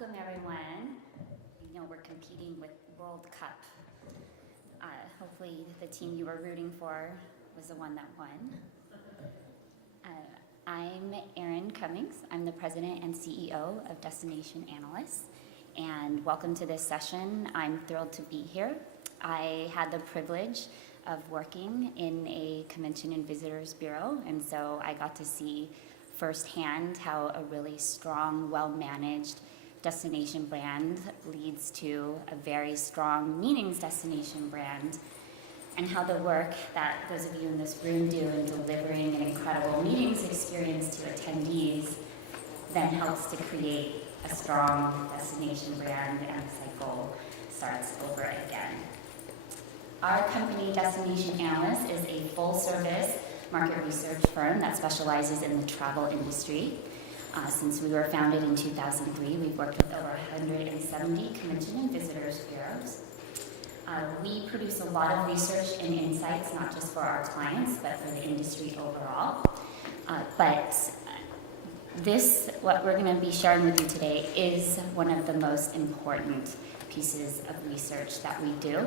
Welcome, everyone. You know we're competing with World Cup. Hopefully the team you were rooting for was the one that won. I'm Erin Cummings. I'm the president and CEO of Destination Analysts. And welcome to this session. I'm thrilled to be here. I had the privilege of working in a convention and visitors bureau, and so I got to see firsthand how a really strong, well-managed destination brand leads to a very strong meetings destination brand, and how the work that those of you in this room do in delivering an incredible meetings experience to attendees then helps to create a strong destination brand, and the cycle starts over again. Our company, Destination Analysts, is a full-service market research firm that specializes in the travel industry. Since we were founded in 2003, we've worked with over 170 convention and visitors bureaus. We produce a lot of research and insights, not just for our clients, but for the industry overall. What we're going to be sharing with you today is one of the most important pieces of research that we do,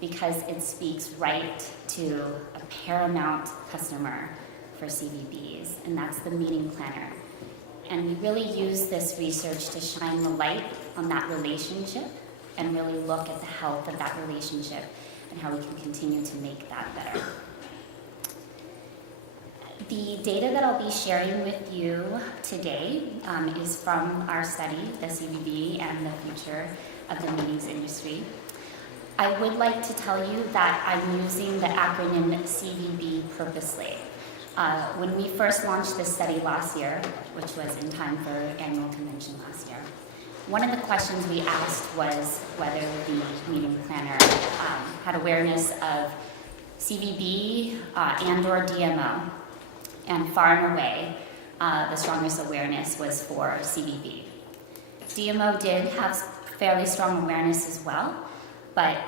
because it speaks right to a paramount customer for CVBs, and that's the meeting planner. And we really use this research to shine the light on that relationship and really look at the health of that relationship and how we can continue to make that better. The data that I'll be sharing with you today is from our study, the CVB and the future of the meetings industry. I would like to tell you that I'm using the acronym CVB purposely. When we first launched this study last year, which was in time for annual convention last year, one of the questions we asked was whether the meeting planner had awareness of CVB and or DMO. And far and away, the strongest awareness was for CVB. DMO did have fairly strong awareness as well, but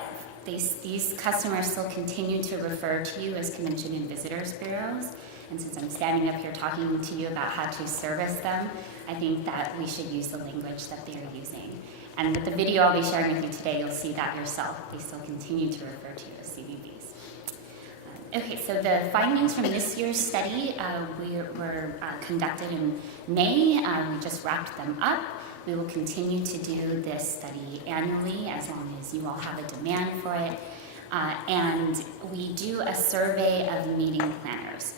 these customers still continue to refer to you as convention and visitors bureaus. And since I'm standing up here talking to you about how to service them, I think that we should use the language that they are using. And with the video I'll be sharing with you today, you'll see that yourself. They still continue to refer to you as CVBs. Okay, so the findings from this year's study were conducted in May. We just wrapped them up. We will continue to do this study annually as long as you all have a demand for it. And we do a survey of meeting planners.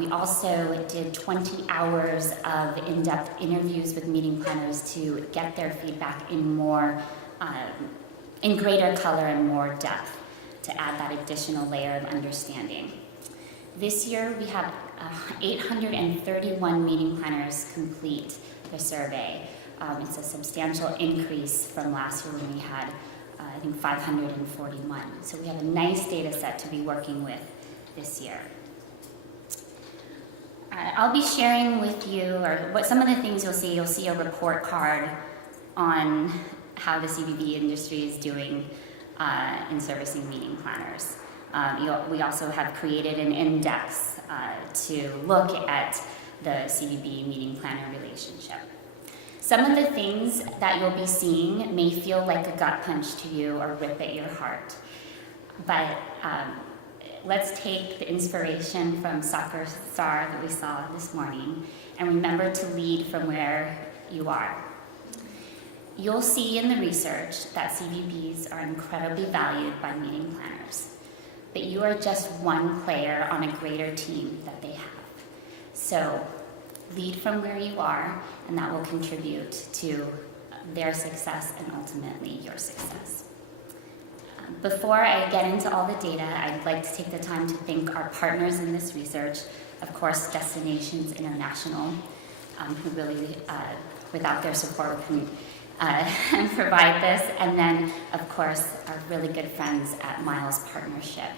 We also did 20 hours of in-depth interviews with meeting planners to get their feedback in greater color and more depth, to add that additional layer of understanding. This year we have 831 meeting planners complete the survey. It's a substantial increase from last year when we had, I think, 541. So we have a nice data set to be working with this year. I'll be sharing with you, some of the things you'll see. You'll see a report card on how the CVB industry is doing in servicing meeting planners. We also have created an index to look at the CVB meeting planner relationship. Some of the things that you'll be seeing may feel like a gut punch to you or rip at your heart, but let's take the inspiration from Soccer Star that we saw this morning and remember to lead from where you are. You'll see in the research that CVBs are incredibly valued by meeting planners, but you are just one player on a greater team that they have. So lead from where you are, and that will contribute to their success and ultimately your success. Before I get into all the data, I'd like to take the time to thank our partners in this research, of course, Destinations International, who really, without their support, couldn't provide this, and then, of course, our really good friends at Miles Partnership.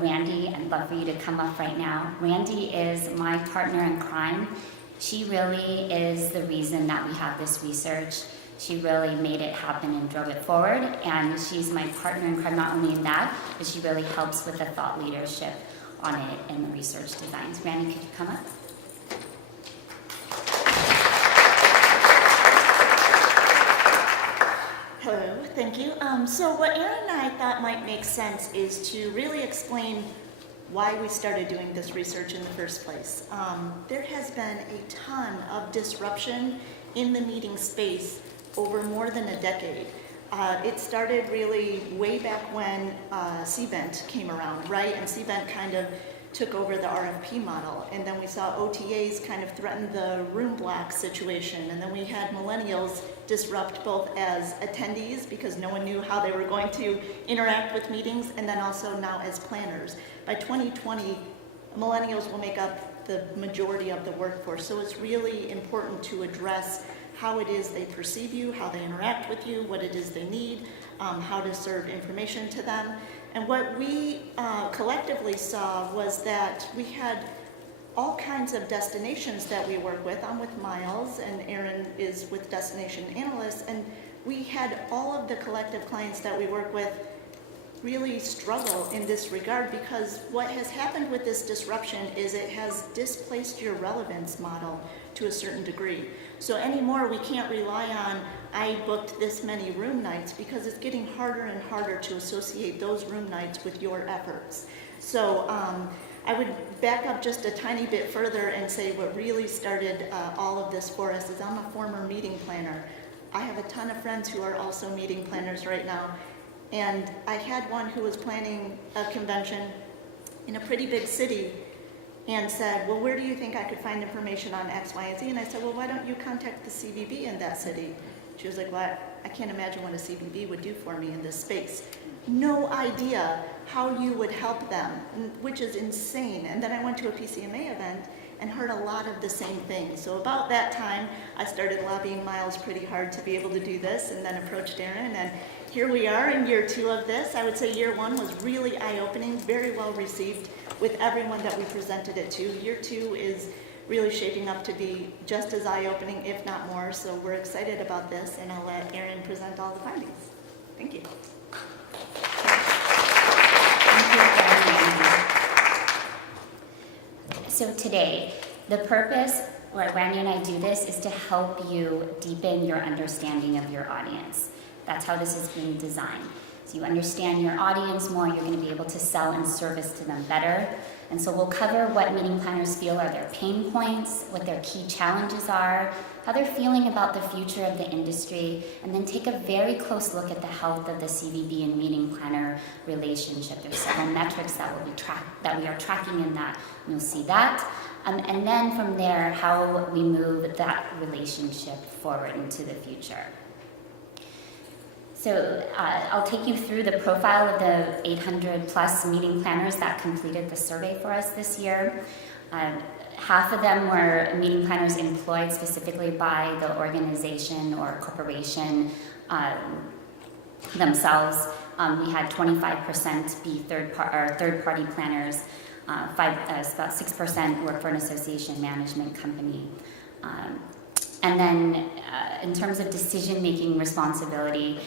Randy, I'd love for you to come up right now. Randy is my partner in crime. She really is the reason that we have this research. She really made it happen and drove it forward, and she's my partner in crime not only in that, but she really helps with the thought leadership on it and the research designs. Randy, could you come up? Thank you. So what Erin and I thought might make sense is to really explain why we started doing this research in the first place. There has been a ton of disruption in the meeting space over more than a decade. It started really way back when CVent came around, right? And CVent kind of took over the RFP model, and then we saw OTAs kind of threaten the room block situation, and then we had millennials disrupt both as attendees because no one knew how they were going to interact with meetings, and then also now as planners. By 2020, millennials will make up the majority of the workforce, so it's really important to address how it is they perceive you, how they interact with you, what it is they need, how to serve information to them. And what we collectively saw was that we had all kinds of destinations that we work with. I'm with Miles, and Erin is with Destination Analysts, and we had all of the collective clients that we work with really struggle in this regard, because what has happened with this disruption is it has displaced your relevance model to a certain degree. So anymore, we can't rely on, I booked this many room nights, because it's getting harder and harder to associate those room nights with your efforts. So I would back up just a tiny bit further and say what really started all of this for us is I'm a former meeting planner. I have a ton of friends who are also meeting planners right now. And I had one who was planning a convention in a pretty big city and said, well, where do you think I could find information on X, Y, and Z? And I said, well, why don't you contact the CVB in that city? She was like, well, I can't imagine what a CVB would do for me in this space. No idea how you would help them, which is insane. And then I went to a PCMA event and heard a lot of the same things. So about that time, I started lobbying Miles pretty hard to be able to do this, and then approached Erin, and here we are in year 2 of this. I would say year 1 was really eye-opening, very well received with everyone that we presented it to. Year 2 is really shaping up to be just as eye-opening, if not more, so we're excited about this, and I'll let Erin present all the findings. Thank you. So today, the purpose why Randy and I do this is to help you deepen your understanding of your audience. That's how this is being designed. So you understand your audience more, you're going to be able to sell and service to them better. And so we'll cover what meeting planners feel are their pain points, what their key challenges are, how they're feeling about the future of the industry, and then take a very close look at the health of the CVB and meeting planner relationship. There's several metrics that we are tracking in that, and you'll see that. And then from there, how we move that relationship forward into the future. So I'll take you through the profile of the 800 plus meeting planners that completed the survey for us this year. Half of them were meeting planners employed specifically by the organization or corporation themselves. We had 25% be third-party planners. About 6% work for an association management company. And then in terms of decision-making responsibility,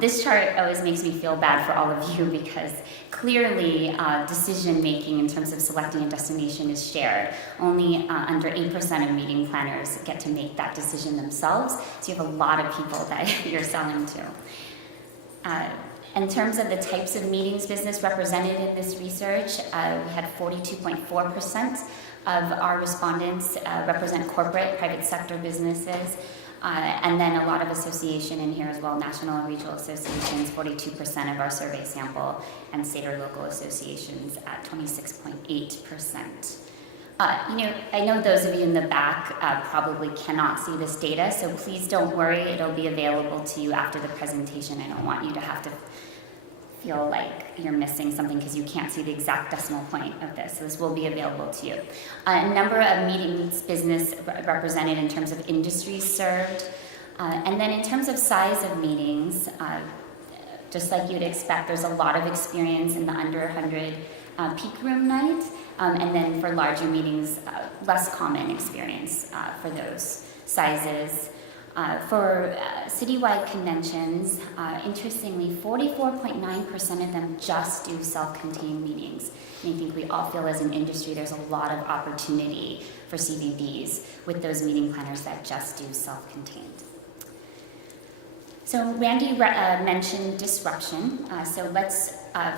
this chart always makes me feel bad for all of you because clearly decision-making in terms of selecting a destination is shared. Only under 8% of meeting planners get to make that decision themselves, so you have a lot of people that you're selling to. In terms of the types of meetings business represented in this research, we had 42.4% of our respondents represent corporate, private sector businesses, and then a lot of association in here as well, national and regional associations, 42% of our survey sample, and state or local associations at 26.8%. I know those of you in the back probably cannot see this data, so please don't worry, it'll be available to you after the presentation. I don't want you to have to feel like you're missing something because you can't see the exact decimal point of this. So this will be available to you. Number of meetings business represented in terms of industries served. And then in terms of size of meetings, just like you'd expect, there's a lot of experience in the under 100 peak room night. And then for larger meetings, less common experience for those sizes. For citywide conventions, interestingly, 44.9% of them just do self-contained meetings. And I think we all feel as an industry there's a lot of opportunity for CVBs with those meeting planners that just do self-contained. So Randy mentioned disruption. So let's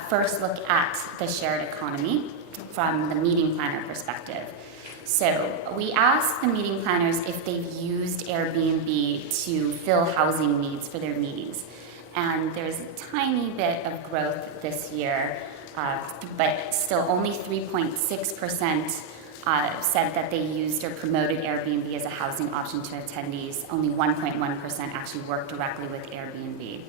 first look at the shared economy from the meeting planner perspective. So we asked the meeting planners if they've used Airbnb to fill housing needs for their meetings. And there's a tiny bit of growth this year, but still only 3.6% said that they used or promoted Airbnb as a housing option to attendees. Only 1.1% actually worked directly with Airbnb.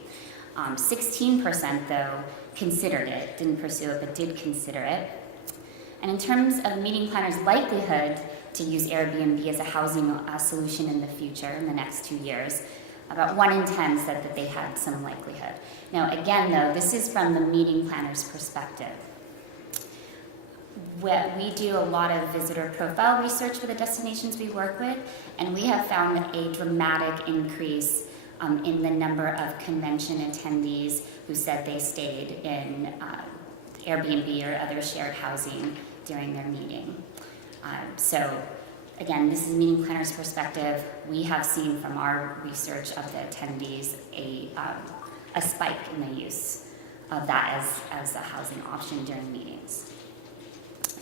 16% though considered it, didn't pursue it, but did consider it. And in terms of meeting planners' likelihood to use Airbnb as a housing solution in the future, in the next 2 years, about 1 in 10 said that they had some likelihood. Now again though, this is from the meeting planner's perspective. We do a lot of visitor profile research for the destinations we work with, and we have found a dramatic increase in the number of convention attendees who said they stayed in Airbnb or other shared housing during their meeting. So again, this is meeting planners' perspective. We have seen from our research of the attendees a spike in the use of that as a housing option during meetings.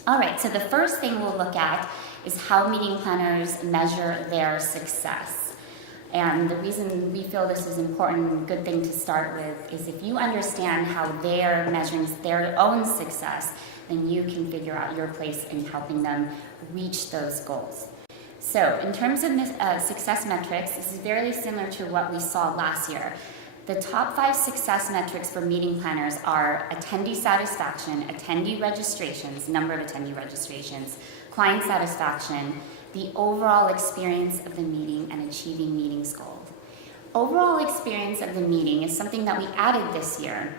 All right, so the first thing we'll look at is how meeting planners measure their success. And the reason we feel this is important, good thing to start with, is if you understand how they're measuring their own success, then you can figure out your place in helping them reach those goals. So in terms of success metrics, this is very similar to what we saw last year. The top 5 success metrics for meeting planners are attendee satisfaction, attendee registrations, number of attendee registrations, client satisfaction, the overall experience of the meeting, and achieving meetings goals. Overall experience of the meeting is something that we added this year,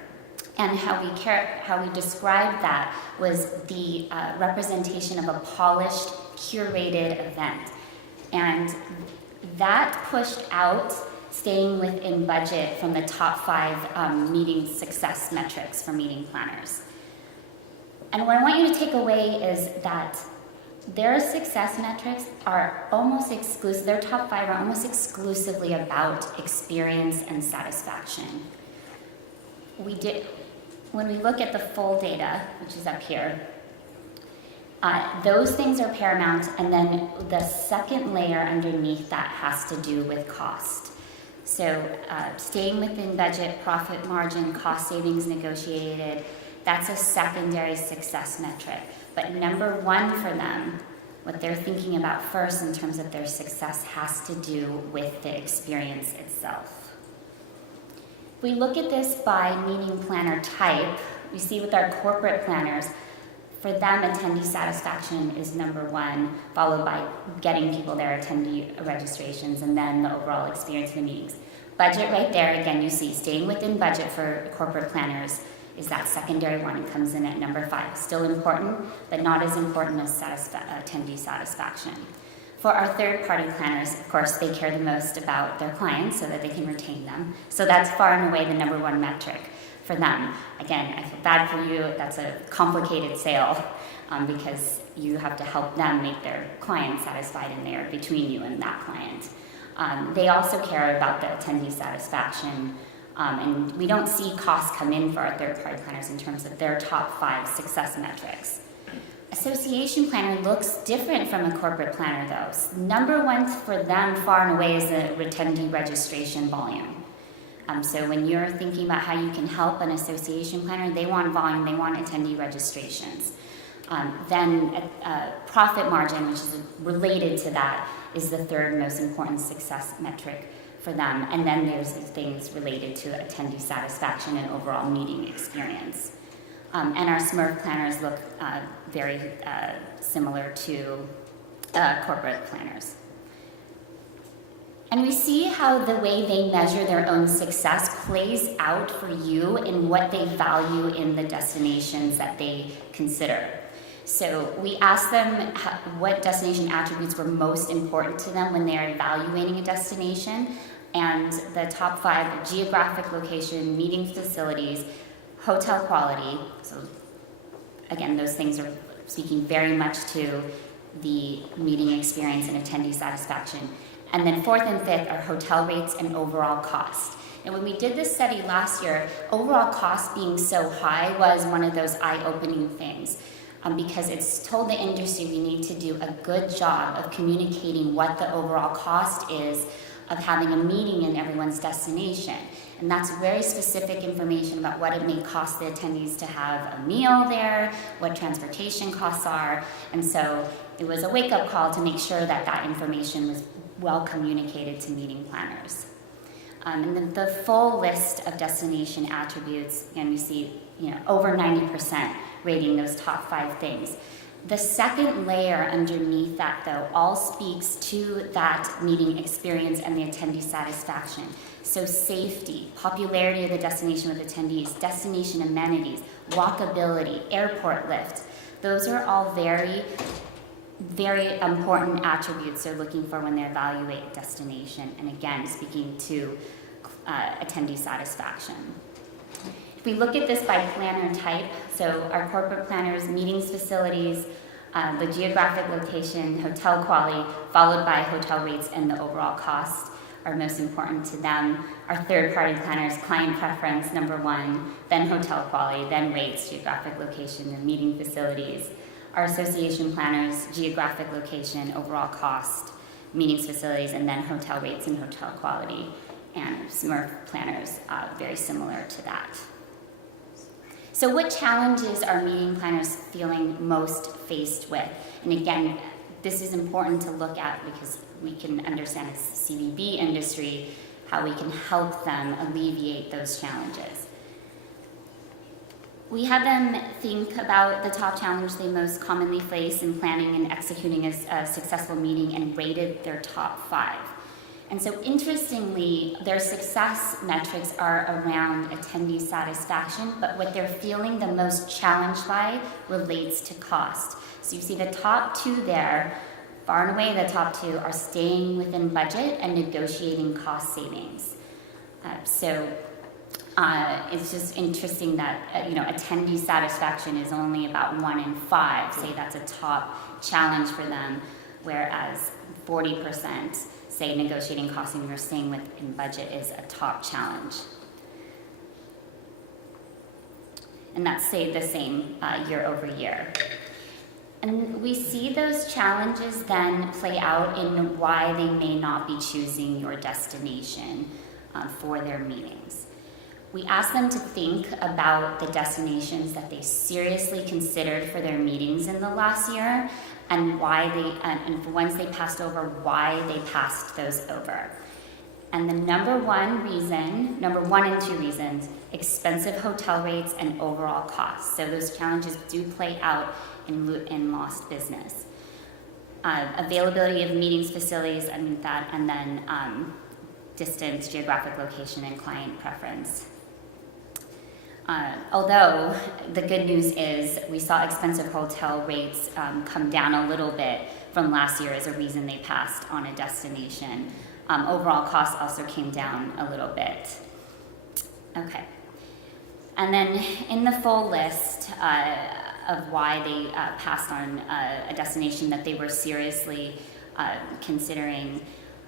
and how we described that was the representation of a polished, curated event. And that pushed out staying within budget from the top 5 meeting success metrics for meeting planners. And what I want you to take away is that their success metrics are almost exclusive, their top 5 are almost exclusively about experience and satisfaction. When we look at the full data, which is up here, those things are paramount, and then the second layer underneath that has to do with cost. So staying within budget, profit margin, cost savings negotiated, that's a secondary success metric. But number 1 for them, what they're thinking about first in terms of their success has to do with the experience itself. If we look at this by meeting planner type, we see with our corporate planners, for them, attendee satisfaction is number 1, followed by getting people their attendee registrations, and then the overall experience of the meetings. Budget right there, again, you see staying within budget for corporate planners is that secondary one. It comes in at number 5. Still important, but not as important as attendee satisfaction. For our third-party planners, of course, they care the most about their clients so that they can retain them. So that's far and away the number 1 metric for them. Again, I feel bad for you. That's a complicated sale because you have to help them make their client satisfied, and they are between you and that client. They also care about the attendee satisfaction, and we don't see costs come in for our third-party planners in terms of their top 5 success metrics. Association planner looks different from a corporate planner though. Number 1 for them far and away is the attendee registration volume. So when you're thinking about how you can help an association planner, they want volume, they want attendee registrations. Then profit margin, which is related to that, is the third most important success metric for them. And then there's things related to attendee satisfaction and overall meeting experience. And our Smurf planners look very similar to corporate planners. And we see how the way they measure their own success plays out for you in what they value in the destinations that they consider. So we asked them what destination attributes were most important to them when they're evaluating a destination, and the top 5: geographic location, meeting facilities, hotel quality. So again, those things are speaking very much to the meeting experience and attendee satisfaction. And then 4th and 5th are hotel rates and overall cost. And when we did this study last year, overall cost being so high was one of those eye-opening things. Because it's told the industry we need to do a good job of communicating what the overall cost is of having a meeting in everyone's destination. And that's very specific information about what it may cost the attendees to have a meal there, what transportation costs are. And so it was a wake-up call to make sure that that information was well communicated to meeting planners. And then the full list of destination attributes, and we see over 90% rating those top 5 things. The second layer underneath that, though, all speaks to that meeting experience and the attendee satisfaction. So safety, popularity of the destination with attendees, destination amenities, walkability, airport lift. Those are all very, very important attributes they're looking for when they evaluate a destination. And again, speaking to attendee satisfaction. If we look at this by planner type, so our corporate planners, meetings facilities, the geographic location, hotel quality, followed by hotel rates and the overall cost are most important to them. Our third-party planners, client preference, number 1, then hotel quality, then rates, geographic location, and meeting facilities. Our association planners, geographic location, overall cost, meetings facilities, and then hotel rates and hotel quality. And SMERF planners, very similar to that. So what challenges are meeting planners feeling most faced with? And again, this is important to look at because we can understand as CVB industry how we can help them alleviate those challenges. We had them think about the top challenge they most commonly face in planning and executing a successful meeting and rated their top 5. And so interestingly, their success metrics are around attendee satisfaction, but what they're feeling the most challenged by relates to cost. So you see the top 2 there, far and away the top 2 are staying within budget and negotiating cost savings. It's just interesting that attendee satisfaction is only about 1 in 5, say that's a top challenge for them, whereas 40% say negotiating cost savings or staying within budget is a top challenge. And that's stayed the same year over year. And we see those challenges then play out in why they may not be choosing your destination for their meetings. We ask them to think about the destinations that they seriously considered for their meetings in the last year and why and once they passed over, why they passed those over. And the number 1 and 2 reasons, expensive hotel rates and overall costs. So those challenges do play out in lost business. Availability of meetings facilities, and then distance, geographic location, and client preference. Although the good news is we saw expensive hotel rates come down a little bit from last year as a reason they passed on a destination. Overall costs also came down a little bit. Okay. And then in the full list of why they passed on a destination that they were seriously considering,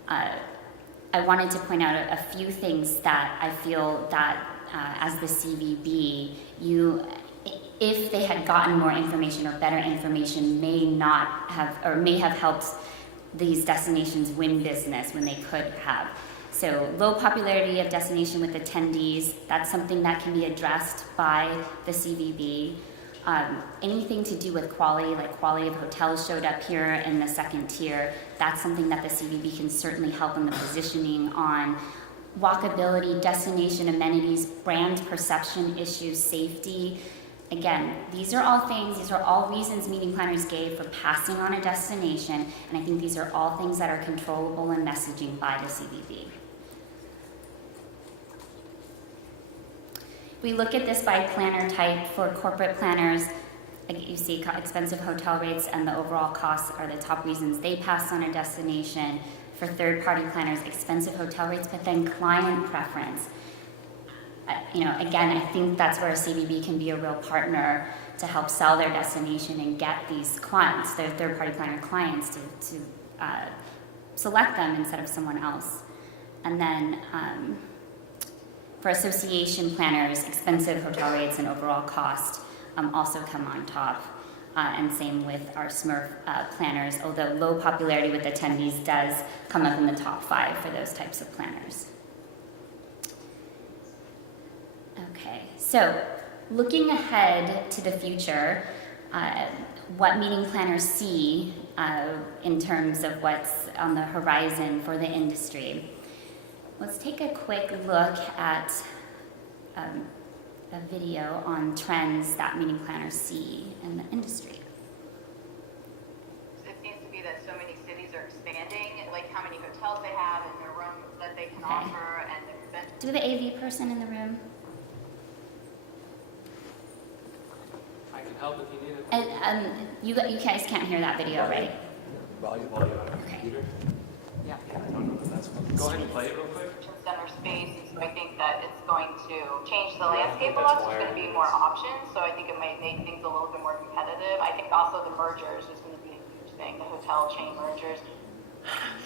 I wanted to point out a few things that I feel that as the CVB, if they had gotten more information or better information, may have helped these destinations win business when they could have. So low popularity of destination with attendees, that's something that can be addressed by the CVB. Anything to do with quality, like quality of hotels showed up here in the second tier, that's something that the CVB can certainly help in the positioning on. Walkability, destination amenities, brand perception issues, safety. Again, these are all reasons meeting planners gave for passing on a destination, and I think these are all things that are controllable in messaging by the CVB. We look at this by planner type. For corporate planners, you see expensive hotel rates and the overall costs are the top reasons they passed on a destination. For third-party planners, expensive hotel rates, but then client preference. Again, I think that's where a CVB can be a real partner to help sell their destination and get these clients, their third-party planner clients, to select them instead of someone else. And then For association planners, expensive hotel rates and overall cost also come on top. And same with our SMRF planners, although low popularity with attendees does come up in the top 5 for those types of planners. Okay, so looking ahead to the future, what meeting planners see in terms of what's on the horizon for the industry. Let's take a quick look at a video on trends that meeting planners see in the industry. It seems to be that so many cities are expanding, like how many hotels they have and their rooms that they can offer and their events. Do we have an AV person in the room? I can help if you need it. And you guys can't hear that video, right? Volume on the Okay. computer? Yeah. I don't know if that's one. Go ahead and play it real quick. Center space, so I think that it's going to change the landscape a lot, so there's going to be more options, so I think it might make things a little bit more competitive. I think also the mergers is going to be a huge thing, the hotel chain mergers.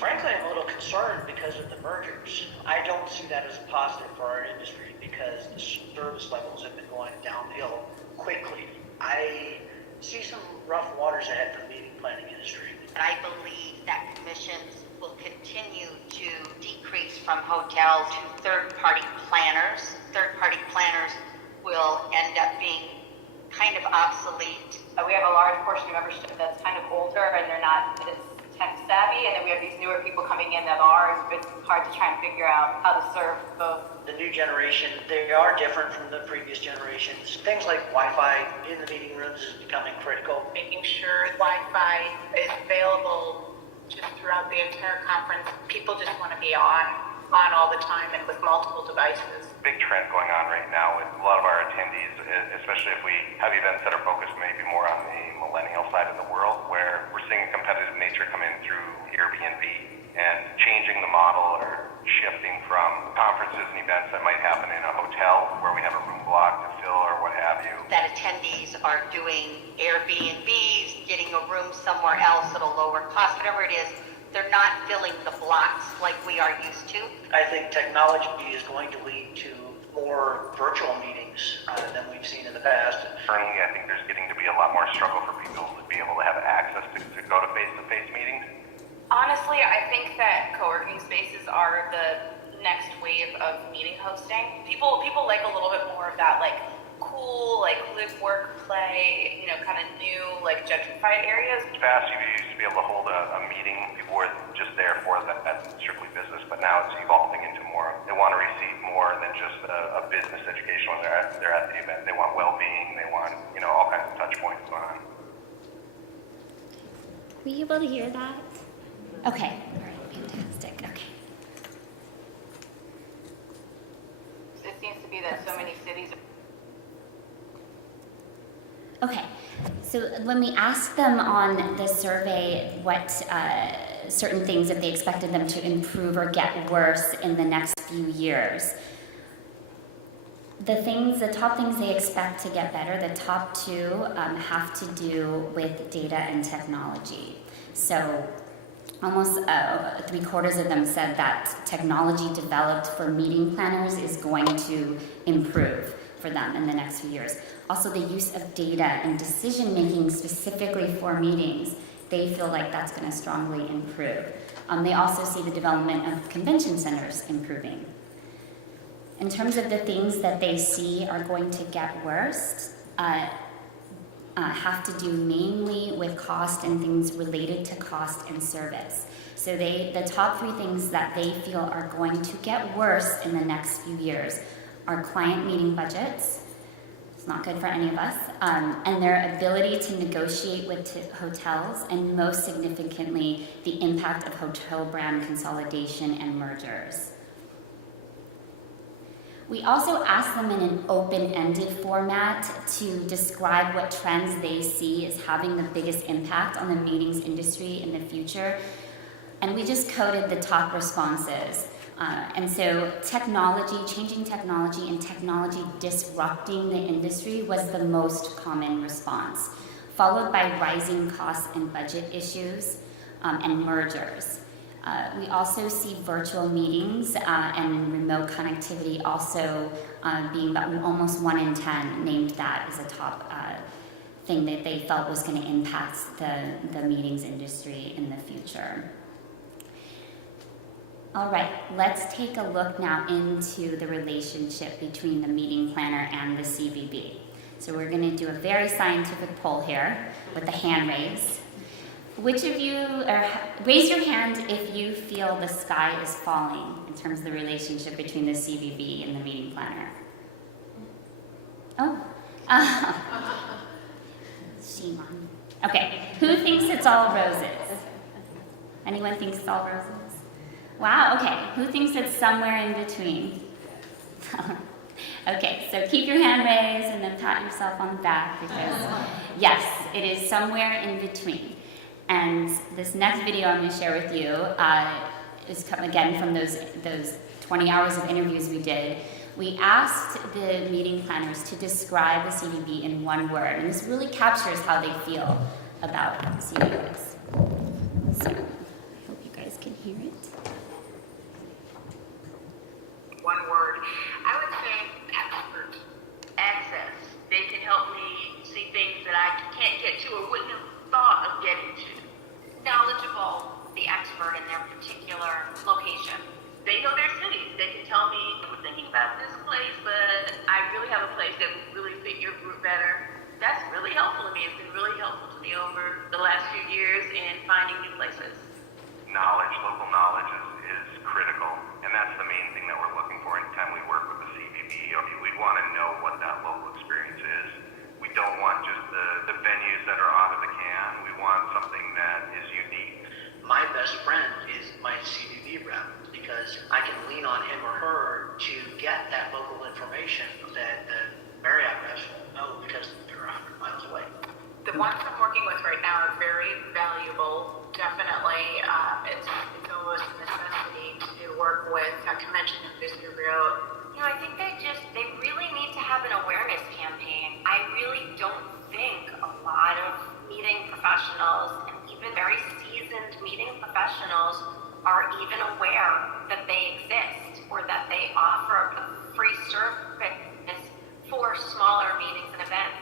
Frankly, I'm a little concerned because of the mergers. I don't see that as a positive for our industry because the service levels have been going downhill quickly. I see some rough waters ahead for the meeting planning industry. I believe that commissions will continue to decrease from hotel to third-party planners. Third-party planners will end up being kind of obsolete. We have a large portion of membership that's kind of older and they're not as tech savvy, and then we have these newer people coming in that are. It's hard to try and figure out how to serve both. The new generation, they are different from the previous generations. Things like Wi-Fi in the meeting rooms is becoming critical. Making sure Wi-Fi is available just throughout the entire conference. People just want to be on all the time and with multiple devices. Big trend going on right now with a lot of our attendees, especially if we have events that are focused maybe more on the millennial side of the world, where we're seeing a competitive nature come in through Airbnb and changing the model or shifting from conferences and events that might happen in a hotel where we have a room block to fill or what have you. That attendees are doing Airbnbs, getting a room somewhere else at a lower cost, whatever it is. They're not filling the blocks like we are used to. I think technology is going to lead to more virtual meetings than we've seen in the past. Currently, I think there's getting to be a lot more struggle for people to be able to have access to go to face-to-face meetings. Honestly, I think that co-working spaces are the next wave of meeting hosting. People like a little bit more of that, like cool, like live, work, play, kind of new, like gentrified areas. In the past, you used to be able to hold a meeting. People were just there for that strictly business, but now it's evolving into more. They want to receive more than just a business education when they're at the event. They want well-being. They want all kinds of touch points going on. Were you able to hear that? Okay, all right, fantastic. Okay. It seems to be that so many cities. Okay, so when we asked them on the survey what certain things that they expected them to improve or get worse in the next few years, the top things they expect to get better, the top 2 have to do with data and technology. So almost 3/4 of them said that technology developed for meeting planners is going to improve for them in the next few years. Also, the use of data and decision making specifically for meetings, they feel like that's going to strongly improve. They also see the development of convention centers improving. In terms of the things that they see are going to get worse, have to do mainly with cost and things related to cost and service. So the top 3 things that they feel are going to get worse in the next few years are client meeting budgets. It's not good for any of us. And their ability to negotiate with hotels, and most significantly, the impact of hotel brand consolidation and mergers. We also asked them in an open-ended format to describe what trends they see as having the biggest impact on the meetings industry in the future. And we just coded the top responses. And so changing technology and technology disrupting the industry was the most common response, followed by rising costs and budget issues and mergers. We also see virtual meetings and remote connectivity also being about almost 1 in 10 named that as a top thing that they felt was going to impact the meetings industry in the future. All right, let's take a look now into the relationship between the meeting planner and the CVB. So we're going to do a very scientific poll here with the hand raise. Which of you, raise your hand if you feel the sky is falling in terms of the relationship between the CVB and the meeting planner? Oh, shame on. Okay, who thinks it's all roses? Anyone thinks it's all roses? Wow, okay, who thinks it's somewhere in between? Okay, so keep your hand raised and then pat yourself on the back because yes, it is somewhere in between. And this next video I'm going to share with you is coming again from those 20 hours of interviews we did. We asked the meeting planners to describe the CVB in one word, and this really captures how they feel about the CVBs. So, I hope you guys can hear it. One word. I would say expert. Access. They can help me see things that I can't get to or wouldn't have thought of getting to. Knowledgeable, the expert in their particular location. They know their cities. They can tell me, I'm thinking about this place, but I really have a place that would really fit your group better. That's really helpful to me. It's been really helpful to me over the last few years in finding new places. Knowledge, local knowledge is critical, and that's the main thing that we're looking for anytime we work with the CVB. I mean, we want to know what that local experience is. We don't want just the venues that are out of the can. We want something that is unique. My best friend is my CVB rep because I can lean on him or her to get that local information that the Marriott reps won't know because they're 100 miles away. The ones I'm working with right now are very valuable. Definitely, it's almost a necessity to work with a convention and visitor bureau. You know, I think they really need to have an awareness campaign. I really don't think a lot of meeting professionals and even very seasoned meeting professionals are even aware that they exist or that they offer a free service for smaller meetings and events.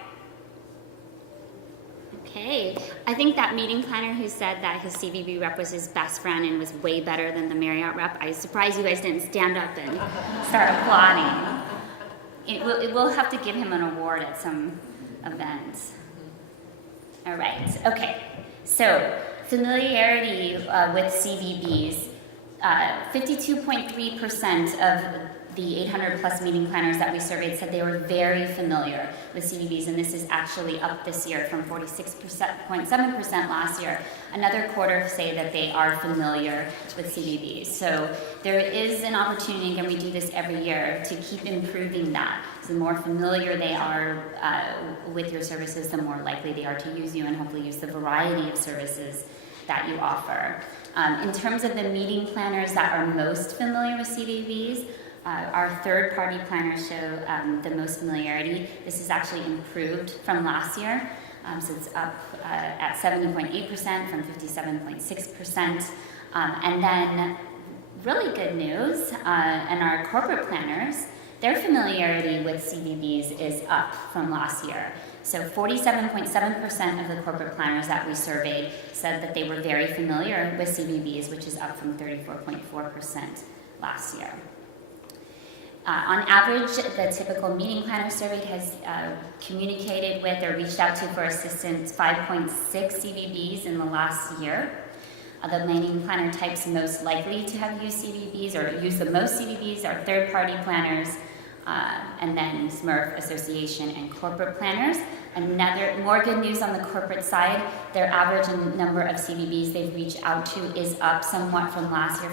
Okay, I think that meeting planner who said that his CVB rep was his best friend and was way better than the Marriott rep, I was surprised you guys didn't stand up and start applauding. It will have to give him an award at some event. All right, okay, so familiarity with CVBs, 52.3% of the 800 plus meeting planners that we surveyed said they were very familiar with CVBs, and this is actually up this year from 46.7% last year. Another quarter say that they are familiar with CVBs. So there is an opportunity, and we do this every year, to keep improving that. So the more familiar they are with your services, the more likely they are to use you and hopefully use the variety of services that you offer. In terms of the meeting planners that are most familiar with CVBs, our third-party planners show the most familiarity. This is actually improved from last year, so it's up at 70.8% from 57.6%. And then, really good news, and our corporate planners, their familiarity with CVBs is up from last year. So 47.7% of the corporate planners that we surveyed said that they were very familiar with CVBs, which is up from 34.4% last year. On average, the typical meeting planner surveyed has communicated with or reached out to for assistance 5.6 CVBs in the last year. The meeting planner types most likely to have used CVBs or used the most CVBs are third-party planners, and then SMERF Association and corporate planners. More good news on the corporate side, their average number of CVBs they've reached out to is up somewhat from last year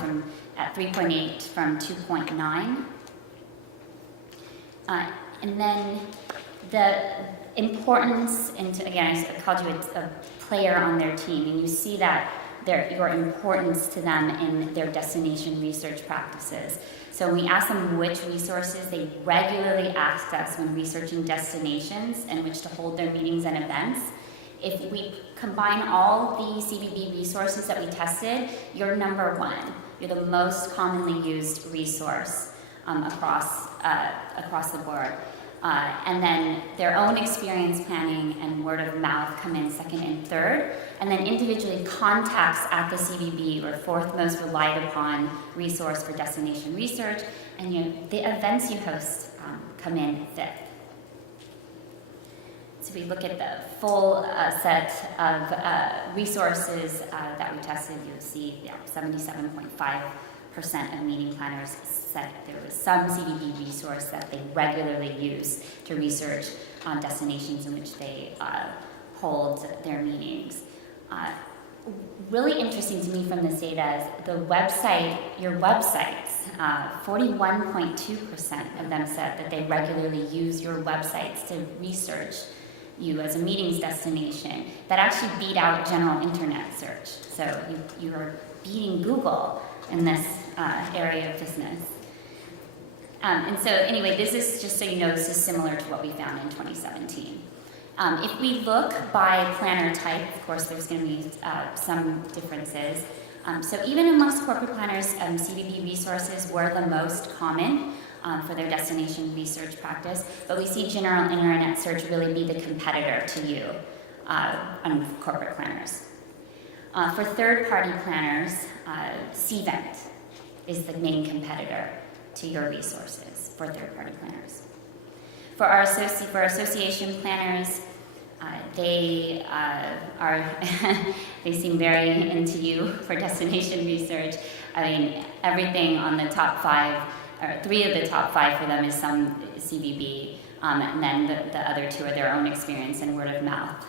at 3.8 from 2.9. And then the importance, and again, I called you a player on their team, and you see that your importance to them in their destination research practices. So we asked them which resources they regularly ask us when researching destinations in which to hold their meetings and events. If we combine all the CVB resources that we tested, you're number one. You're the most commonly used resource across the board. And then their own experience planning and word of mouth come in second and third. And then individually, contacts at the CVB were fourth most relied upon resource for destination research. And the events you host come in fifth. So we look at the full set of resources that we tested, you'll see 77.5% of meeting planners said there was some CVB resource that they regularly use to research on destinations in which they hold their meetings. Really interesting to me from this data is the website, your websites, 41.2% of them said that they regularly use your websites to research you as a meetings destination. That actually beat out general internet search. So you are beating Google in this area of business. And so anyway, this is just so you know, this is similar to what we found in 2017. If we look by planner type, of course, there's going to be some differences. So even amongst corporate planners, CVB resources were the most common for their destination research practice, but we see general internet search really be the competitor to you on corporate planners. For third-party planners, CVent is the main competitor to your resources for third-party planners. For our association planners, they they seem very into you for destination research. I mean, everything on the top 5, or 3 of the top 5 for them is some CVB, and then the other 2 are their own experience and word of mouth.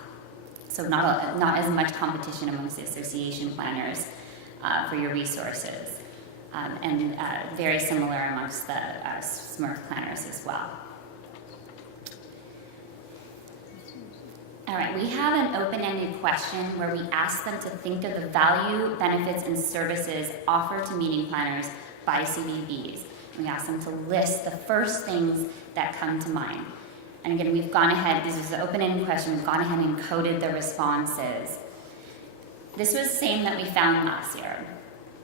So not as much competition amongst the association planners for your resources, and very similar amongst the SMERF planners as well. All right, we have an open-ended question where we ask them to think of the value, benefits, and services offered to meeting planners by CVBs. We ask them to list the first things that come to mind. And again, we've gone ahead, this is an open-ended question, we've gone ahead and coded the responses. This was the same that we found last year.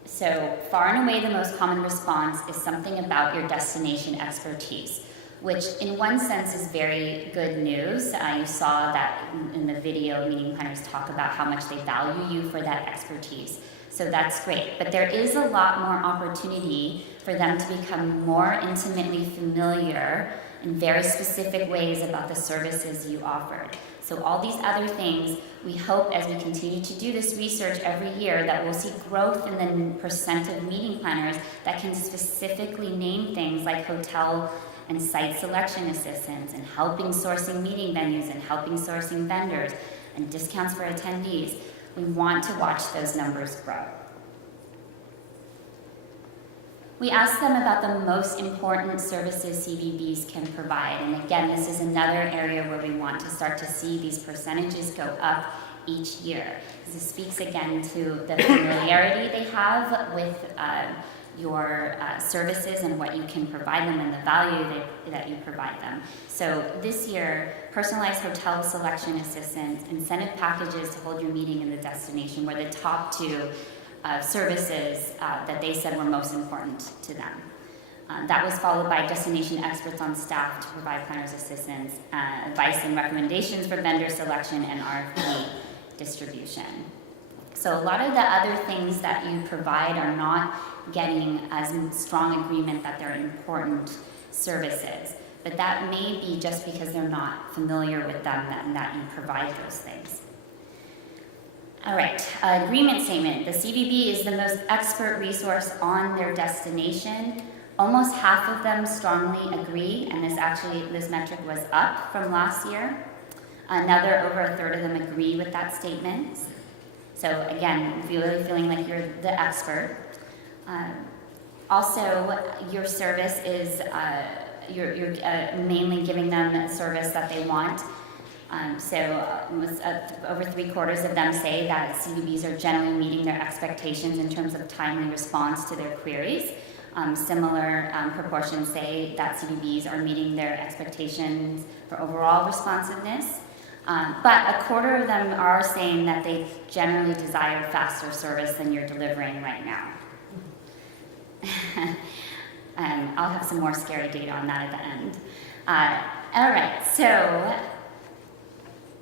So far and away, the most common response is something about your destination expertise, which in one sense is very good news. You saw that in the video, meeting planners talk about how much they value you for that expertise. So that's great. But there is a lot more opportunity for them to become more intimately familiar in very specific ways about the services you offered. So all these other things, we hope as we continue to do this research every year that we'll see growth in the percent of meeting planners that can specifically name things like hotel and site selection assistance, and helping sourcing meeting venues, and helping sourcing vendors, and discounts for attendees. We want to watch those numbers grow. We asked them about the most important services CVBs can provide, and again, this is another area where we want to start to see these percentages go up each year. This speaks again to the familiarity they have with your services and what you can provide them and the value that you provide them. So this year, personalized hotel selection assistance, incentive packages to hold your meeting in the destination were the top 2 services that they said were most important to them. That was followed by destination experts on staff to provide planners assistance, advice and recommendations for vendor selection, and RFP distribution. So a lot of the other things that you provide are not getting as strong agreement that they're important services. But that may be just because they're not familiar with them and that you provide those things. All right, agreement statement. The CVB is the most expert resource on their destination. Almost half of them strongly agree, and this metric was up from last year. Over a third of them agree with that statement. So again, really feeling like you're the expert. Also, your service is, you're mainly giving them a service that they want. Over 3/4 of them say that CVBs are generally meeting their expectations in terms of timely response to their queries. Similar proportions say that CVBs are meeting their expectations for overall responsiveness. But a quarter of them are saying that they generally desire faster service than you're delivering right now. I'll have some more scary data on that at the end. All right, so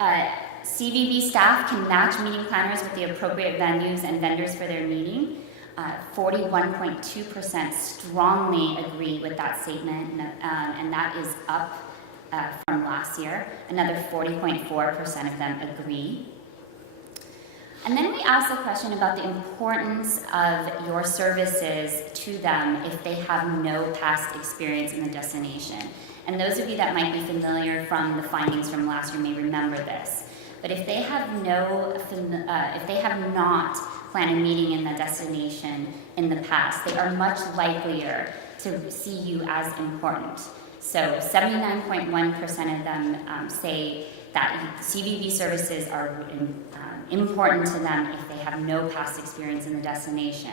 CVB staff can match meeting planners with the appropriate venues and vendors for their meeting. 41.2% strongly agree with that statement, and that is up from last year. Another 40.4% of them agree. And then we asked the question about the importance of your services to them if they have no past experience in the destination. And those of you that might be familiar from the findings from last year may remember this. But if they have not planned a meeting in the destination in the past, they are much likelier to see you as important. So 79.1% of them say that CVB services are important to them if they have no past experience in the destination.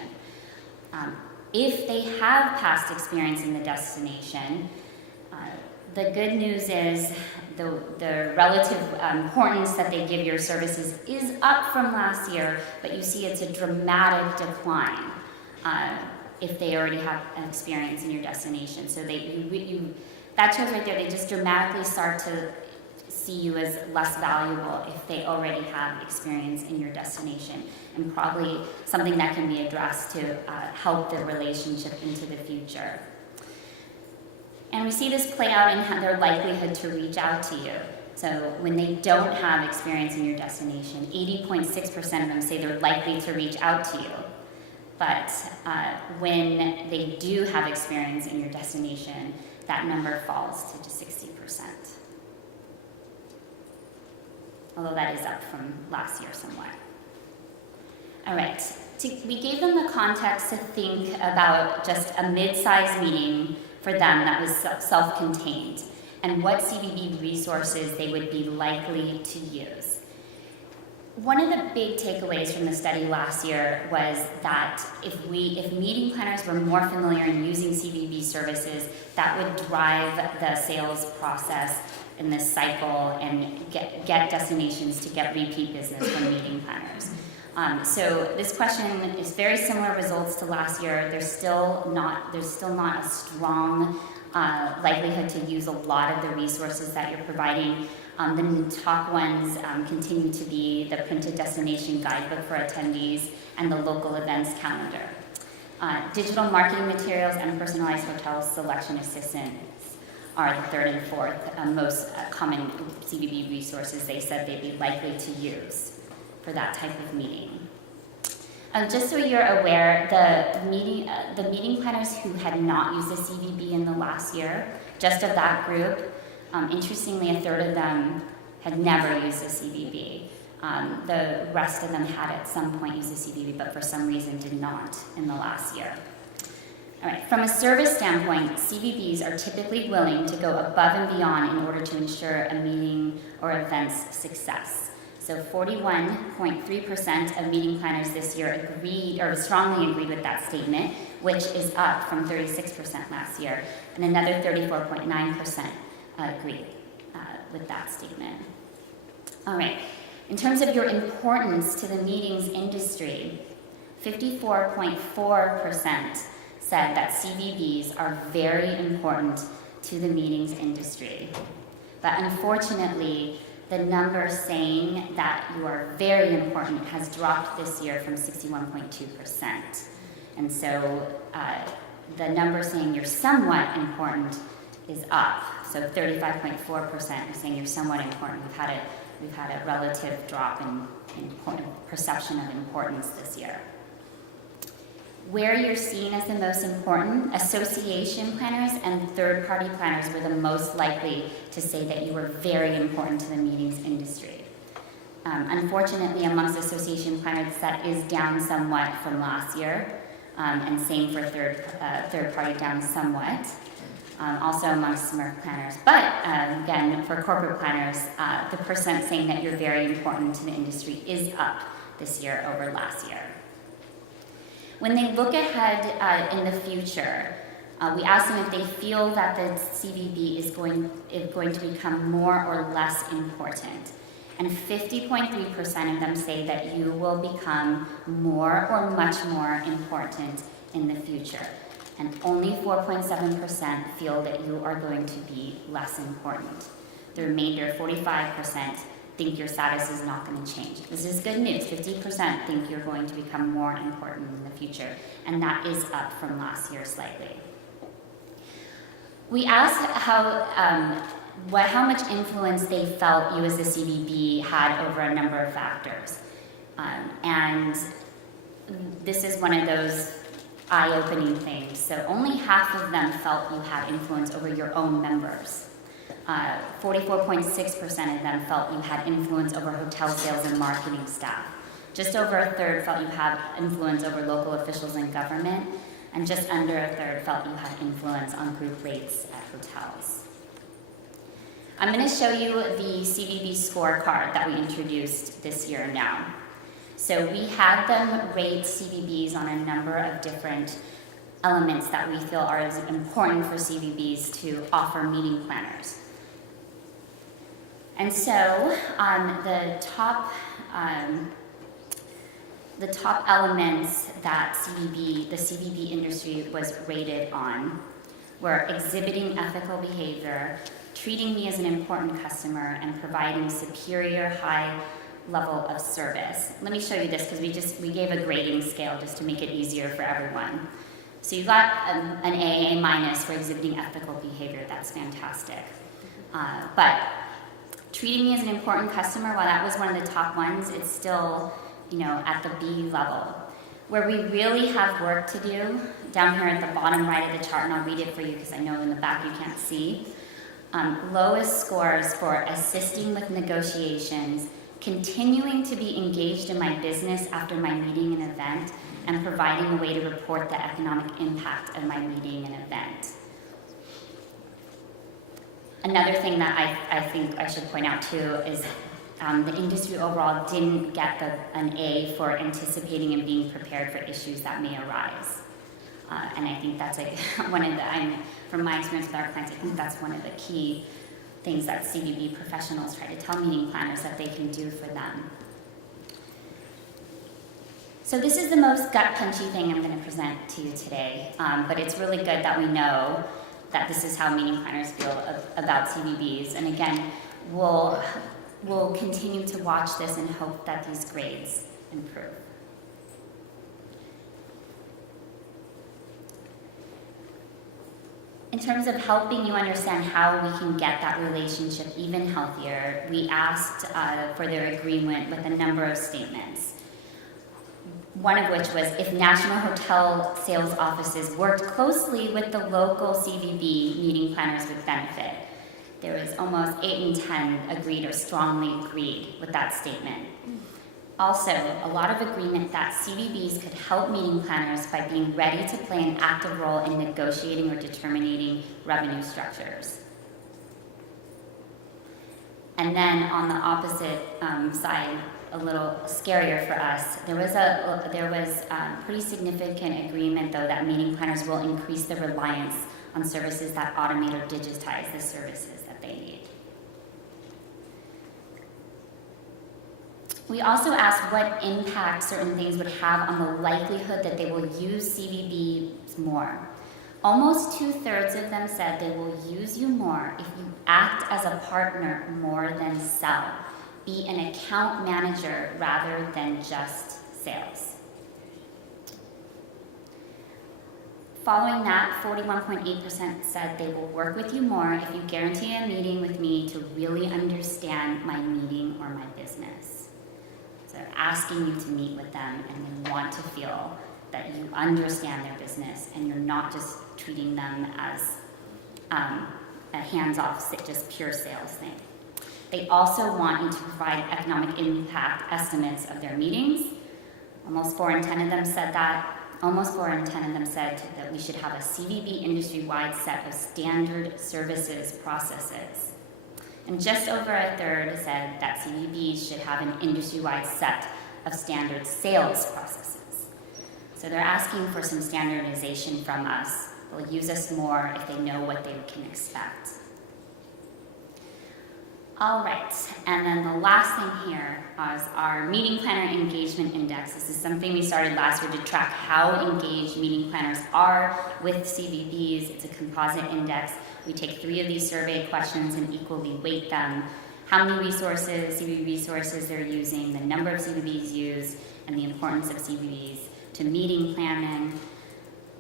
If they have past experience in the destination, the good news is the relative importance that they give your services is up from last year, but you see it's a dramatic decline if they already have an experience in your destination. So that shows right there, they just dramatically start to see you as less valuable if they already have experience in your destination, and probably something that can be addressed to help the relationship into the future. And we see this play out in their likelihood to reach out to you. So when they don't have experience in your destination, 80.6% of them say they're likely to reach out to you. But when they do have experience in your destination, that number falls to just 60%. Although that is up from last year somewhat. All right, we gave them the context to think about just a mid-sized meeting for them that was self-contained and what CVB resources they would be likely to use. One of the big takeaways from the study last year was that if meeting planners were more familiar in using CVB services, that would drive the sales process in this cycle and get destinations to get repeat business from meeting planners. So this question is very similar results to last year. There's still not a strong likelihood to use a lot of the resources that you're providing. The top ones continue to be the printed destination guidebook for attendees and the local events calendar. Digital marketing materials and personalized hotel selection assistance are the third and fourth most common CVB resources they said they'd be likely to use for that type of meeting. Just so you're aware, the meeting planners who had not used the CVB in the last year, just of that group, interestingly, a third of them had never used the CVB. The rest of them had at some point used the CVB, but for some reason did not in the last year. All right, from a service standpoint, CVBs are typically willing to go above and beyond in order to ensure a meeting or event's success. So 41.3% of meeting planners this year agreed or strongly agreed with that statement, which is up from 36% last year, and another 34.9% agreed with that statement. All right, in terms of your importance to the meetings industry, 54.4% said that CVBs are very important to the meetings industry. But unfortunately, the number saying that you are very important has dropped this year from 61.2%. And so the number saying you're somewhat important is up. So 35.4% are saying you're somewhat important. We've had a relative drop in perception of importance this year. Where you're seen as the most important, association planners and third-party planners were the most likely to say that you were very important to the meetings industry. Unfortunately, amongst association planners, that is down somewhat from last year, and same for third-party down somewhat. Also amongst SMERF planners. But again, for corporate planners, the percent saying that you're very important to the industry is up this year over last year. When they look ahead in the future, we ask them if they feel that the CVB is going to become more or less important. And 50.3% of them say that you will become more or much more important in the future. And only 4.7% feel that you are going to be less important. The remainder, 45%, think your status is not going to change. This is good news. 50% think you're going to become more important in the future, and that is up from last year slightly. We asked how much influence they felt you as the CVB had over a number of factors. And this is one of those eye-opening things. So only half of them felt you had influence over your own members. 44.6% of them felt you had influence over hotel sales and marketing staff. Just over a third felt you had influence over local officials and government, and just under a third felt you had influence on group rates at hotels. I'm going to show you the CVB scorecard that we introduced this year now. So we had them rate CVBs on a number of different elements that we feel are as important for CVBs to offer meeting planners. And so the top elements that the CVB industry was rated on were exhibiting ethical behavior, treating me as an important customer, and providing superior high level of service. Let me show you this because we gave a grading scale just to make it easier for everyone. So you got an A minus for exhibiting ethical behavior. That's fantastic. But treating me as an important customer, while that was one of the top ones, it's still, at the B level. Where we really have work to do, down here at the bottom right of the chart, and I'll read it for you because I know in the back you can't see. Lowest scores for assisting with negotiations, continuing to be engaged in my business after my meeting and event, and providing a way to report the economic impact of my meeting and event. Another thing that I think I should point out too is the industry overall didn't get an A for anticipating and being prepared for issues that may arise. And I think that's like from my experience with our clients, I think that's one of the key things that CVB professionals try to tell meeting planners that they can do for them. So this is the most gut-punchy thing I'm going to present to you today, but it's really good that we know that this is how meeting planners feel about CVBs. And again, we'll continue to watch this and hope that these grades improve. In terms of helping you understand how we can get that relationship even healthier, we asked for their agreement with a number of statements. One of which was if national hotel sales offices worked closely with the local CVB, meeting planners would benefit. There was almost 8 in 10 agreed or strongly agreed with that statement. Also, a lot of agreement that CVBs could help meeting planners by being ready to play an active role in negotiating or determining revenue structures. And then on the opposite side, a little scarier for us, there was pretty significant agreement though that meeting planners will increase the reliance on services that automate or digitize the services that they need. We also asked what impact certain things would have on the likelihood that they will use CVBs more. Almost 2/3 of them said they will use you more if you act as a partner more than sell. Be an account manager rather than just sales. Following that, 41.8% said they will work with you more if you guarantee a meeting with me to really understand my meeting or my business. So asking you to meet with them and they want to feel that you understand their business and you're not just treating them as a hands-off, just pure sales thing. They also want you to provide economic impact estimates of their meetings. Almost 4 in 10 of them said that. Almost 4 in 10 of them said that we should have a CVB industry-wide set of standard services processes. And just over a third said that CVBs should have an industry-wide set of standard sales processes. So they're asking for some standardization from us. They'll use us more if they know what they can expect. All right, and then the last thing here is our meeting planner engagement index. This is something we started last year to track how engaged meeting planners are with CVBs. It's a composite index. We take 3 of these survey questions and equally weight them. How many resources, CVB resources they're using, the number of CVBs used, and the importance of CVBs to meeting planning.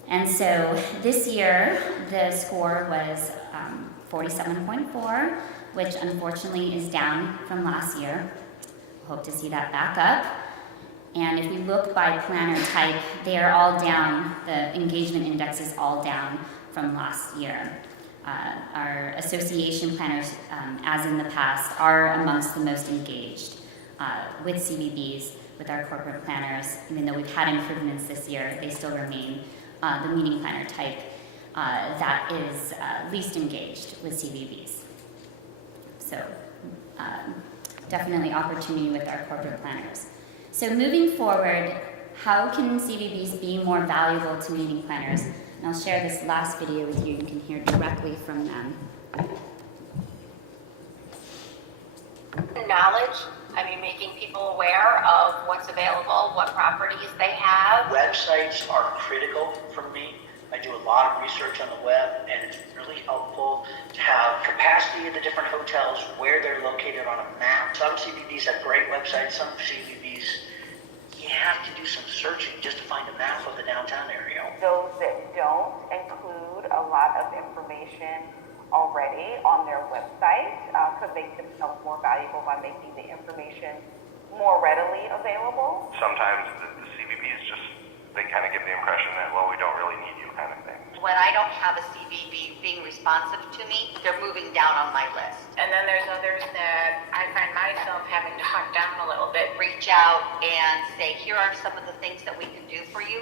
And so this year, the score was 47.4, which unfortunately is down from last year. Hope to see that back up. And if we look by planner type, they are all down. The engagement index is all down from last year. Our association planners, as in the past, are amongst the most engaged with CVBs, with our corporate planners. Even though we've had improvements this year, they still remain the meeting planner type that is least engaged with CVBs. So definitely opportunity with our corporate planners. So moving forward, how can CVBs be more valuable to meeting planners? And I'll share this last video with you. You can hear directly from them. Knowledge, making people aware of what's available, what properties they have. Websites are critical for me. I do a lot of research on the web, and it's really helpful to have capacity of the different hotels, where they're located on a map. Some CVBs have great websites, some CVBs, you have to do some searching just to find a map of the downtown area. Those that don't include a lot of information already on their website could make themselves more valuable by making the information more readily available. Sometimes the CVBs just, they kind of give the impression that, well, we don't really need you kind of thing. When I don't have a CVB being responsive to me, they're moving down on my list. And then there's others that I find myself having to hunt down a little bit. Reach out and say, here are some of the things that we can do for you.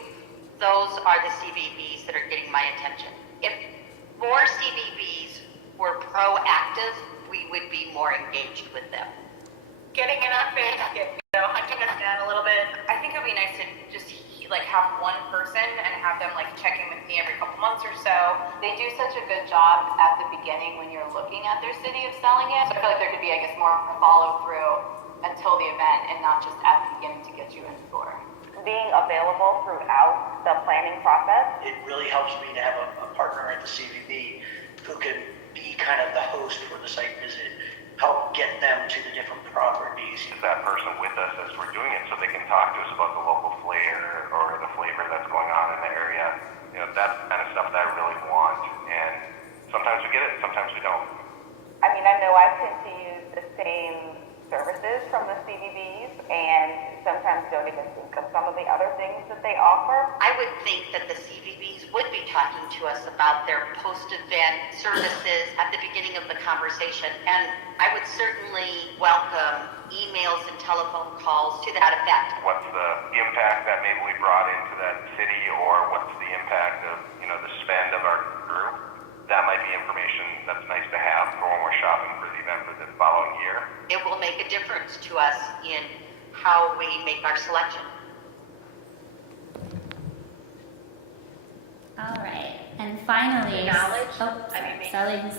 Those are the CVBs that are getting my attention. If more CVBs were proactive, we would be more engaged with them. Getting in our face, hunting us down a little bit. I think it would be nice to just have one person and have them check in with me every couple months or so. They do such a good job at the beginning when you're looking at their city of selling it. So I feel like there could be, more follow through until the event and not just at the beginning to get you in the door. Being available throughout the planning process. It really helps me to have a partner at the CVB who can be kind of the host for the site visit, help get them to the different properties. Is that person with us as we're doing it so they can talk to us about the local flair or the flavor that's going on in the area? That's the kind of stuff that I really want. And sometimes we get it, sometimes we don't. I know I tend to use the same services from the CVBs and sometimes don't even think of some of the other things that they offer. I would think that the CVBs would be talking to us about their post-event services at the beginning of the conversation, and I would certainly welcome emails and telephone calls to that effect. What's the impact that maybe we brought into that city, or what's the impact of, the spend of our group? That might be information that's nice to have for when we're shopping for the event for the following year. It will make a difference to us in how we make our selection. All right, and finally, Knowledge,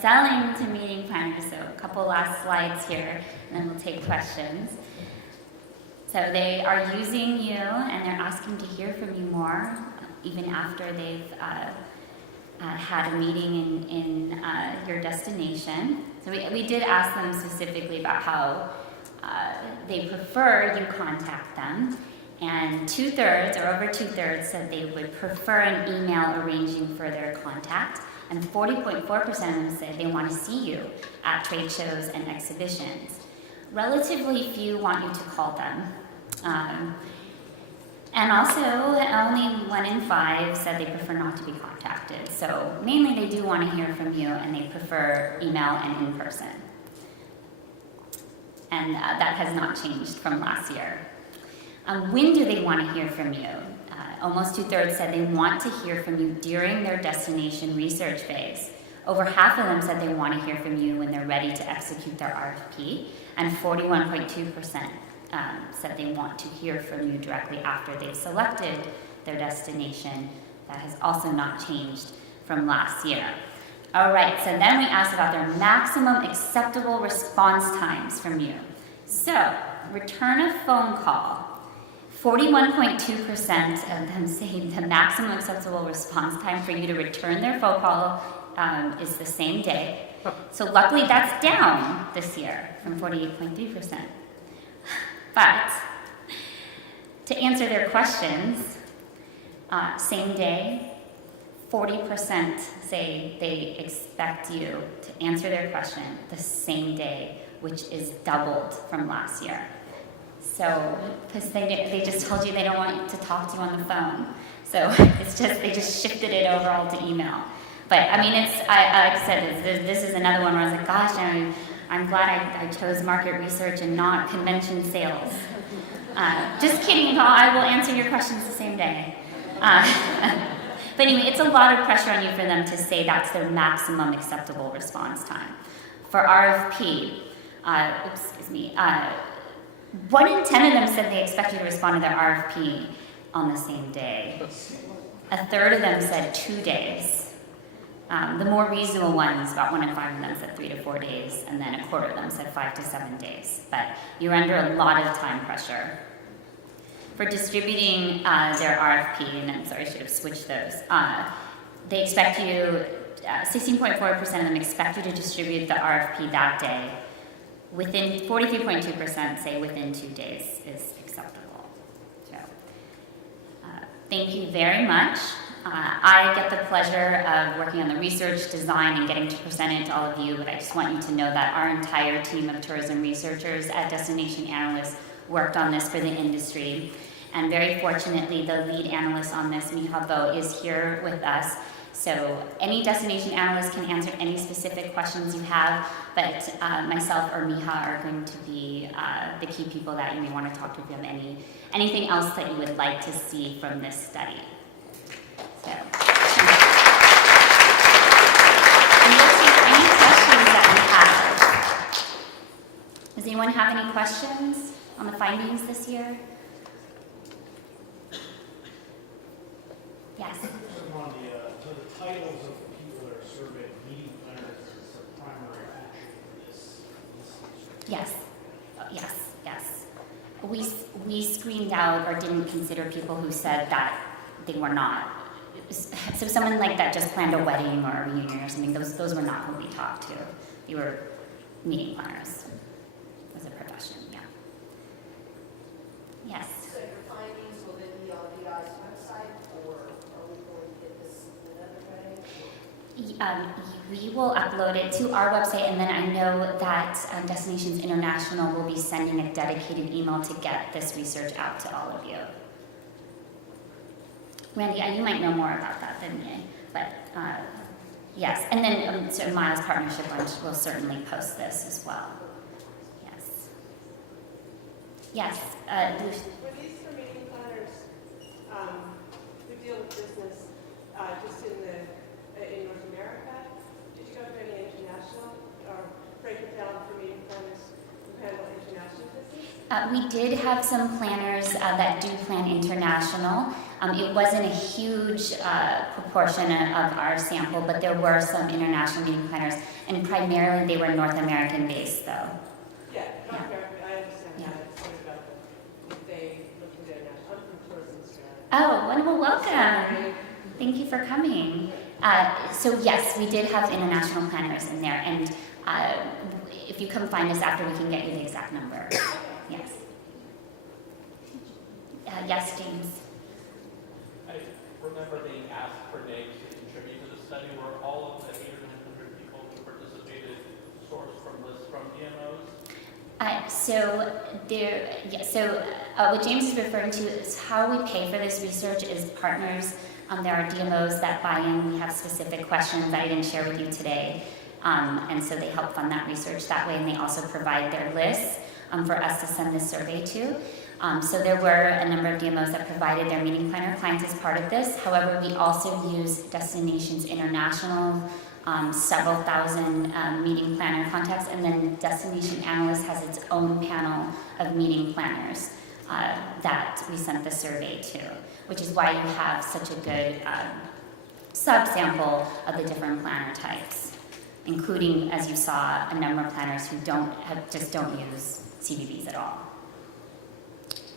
selling to meeting planners. So a couple last slides here, and then we'll take questions. So they are using you, and they're asking to hear from you more, even after they've had a meeting in your destination. So we did ask them specifically about how they prefer you contact them. And 2/3 or over 2/3 said they would prefer an email arranging further contact. And 40.4% of them said they want to see you at trade shows and exhibitions. Relatively few want you to call them. And also, only 1 in 5 said they prefer not to be contacted. So mainly they do want to hear from you, and they prefer email and in person. And that has not changed from last year. When do they want to hear from you? Almost 2/3 said they want to hear from you during their destination research phase. Over half of them said they want to hear from you when they're ready to execute their RFP, and 41.2% said they want to hear from you directly after they've selected their destination. That has also not changed from last year. All right, so then we asked about their maximum acceptable response times from you. So, return a phone call. 41.2% of them say the maximum acceptable response time for you to return their phone call is the same day. So luckily that's down this year from 48.3%. But to answer their questions, same day, 40% say they expect you to answer their question the same day, which is doubled from last year. So, because they just told you they don't want you to talk to you on the phone. So they just shifted it over all to email. But I mean, like I said, this is another one where I was like, gosh, I'm glad I chose market research and not convention sales. Just kidding, I will answer your questions the same day. But anyway, it's a lot of pressure on you for them to say that's their maximum acceptable response time. For RFP, 1 in 10 of them said they expect you to respond to their RFP on the same day. A third of them said 2 days. The more reasonable ones, about 1 in 5 of them said 3 to 4 days, and then a quarter of them said 5 to 7 days. But you're under a lot of time pressure. For distributing their RFP, and I'm sorry, I should have switched those, they expect you, 16.4% of them expect you to distribute the RFP that day. Within 43.2% say within 2 days is acceptable. So, thank you very much. I get the pleasure of working on the research, design, and getting to present it to all of you, but I just want you to know that our entire team of tourism researchers at Destination Analysts worked on this for the industry. And very fortunately, the lead analyst on this, Miha Vo, is here with us. So any destination analyst can answer any specific questions you have, but myself or Miha are going to be the key people that you may want to talk to if you have anything else that you would like to see from this study. So, and we'll take any questions that we have. Does anyone have any questions on the findings this year? Yes. So the titles of the people that are surveyed, meeting planners is the primary feature of this. Yes. Yes. We screened out or didn't consider people who said that they were not. So someone like that just planned a wedding or a reunion or something, those were not who we talked to. They were meeting planners as a profession, yeah. Yes. So your findings will then be on VI's website, or are we going to get this another way? We will upload it to our website, and then I know that Destinations International will be sending a dedicated email to get this research out to all of you. Randy, you might know more about that than me, but yes. And then so Miles Partnership will certainly post this as well. Yes. Yes. For these meeting planners, who deal with business just in North America, did you go to any international or break it down for meeting planners who handle international business? We did have some planners that do plan international. It wasn't a huge proportion of our sample, but there were some international meeting planners, and primarily they were North American based, though. Yeah, North America, I understand that. It's sort of about if they look at international. I'm from tourism strategy. Oh, well, welcome. Thank you for coming. So yes, we did have international planners in there, and if you come find us after, we can get you the exact number. Yes. Yes, James. I remember being asked for names to contribute to the study. Were all of the 800 or 900 people who participated sourced from lists from DMOs? What James is referring to is how we pay for this research is partners. There are DMOs that buy in. We have specific questions that I didn't share with you today. And so they help fund that research that way, and they also provide their lists for us to send this survey to. So there were a number of DMOs that provided their meeting planner clients as part of this. However, we also use Destinations International, several thousand meeting planner contacts, and then Destination Analysts has its own panel of meeting planners that we sent the survey to, which is why you have such a good subsample of the different planner types, including, as you saw, a number of planners who just don't use CVBs at all.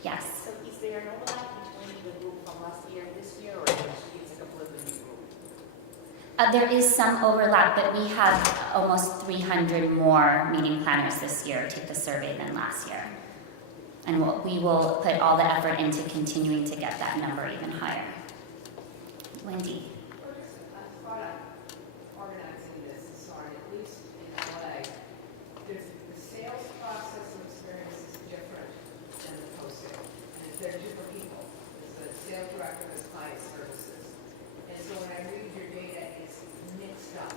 Yes? So is there an overlap between the group from last year and this year, or is it a completely new group? There is some overlap, but we have almost 300 more meeting planners this year take the survey than last year. And we will put all the effort into continuing to get that number even higher. Wendy. I thought organizing this is hard, at least in LA. The sales process and experience is different than the post-sale. And they're different people. There's a sales director, there's client services. And so when I read your data, it's mixed up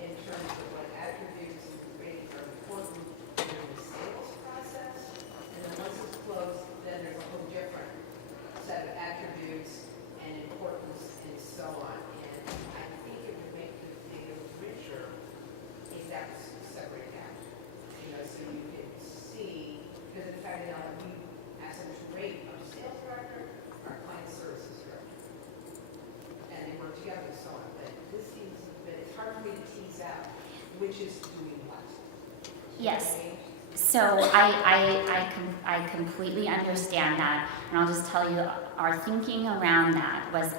in terms of what attributes and ratings are important in the sales process. And then once it's closed, then there's a whole different set of attributes and importance and so on. And I think it would make the data richer if that was separated out. So you could see, because in fact, we asked them to rate our sales director, our client services director. And they work together and so on. But this seems that it's hard for me to tease out which is doing what. Yes. So I completely understand that, and I'll just tell you, our thinking around that was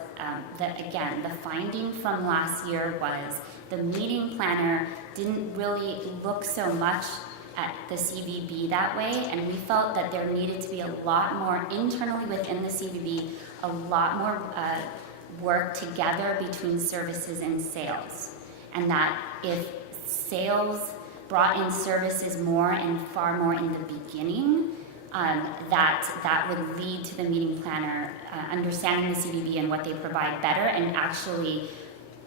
that, again, the finding from last year was the meeting planner didn't really look so much at the CVB that way, and we felt that there needed to be a lot more internally within the CVB, a lot more work together between services and sales, and that if sales brought in services more and far more in the beginning, that would lead to the meeting planner understanding the CVB and what they provide better, and actually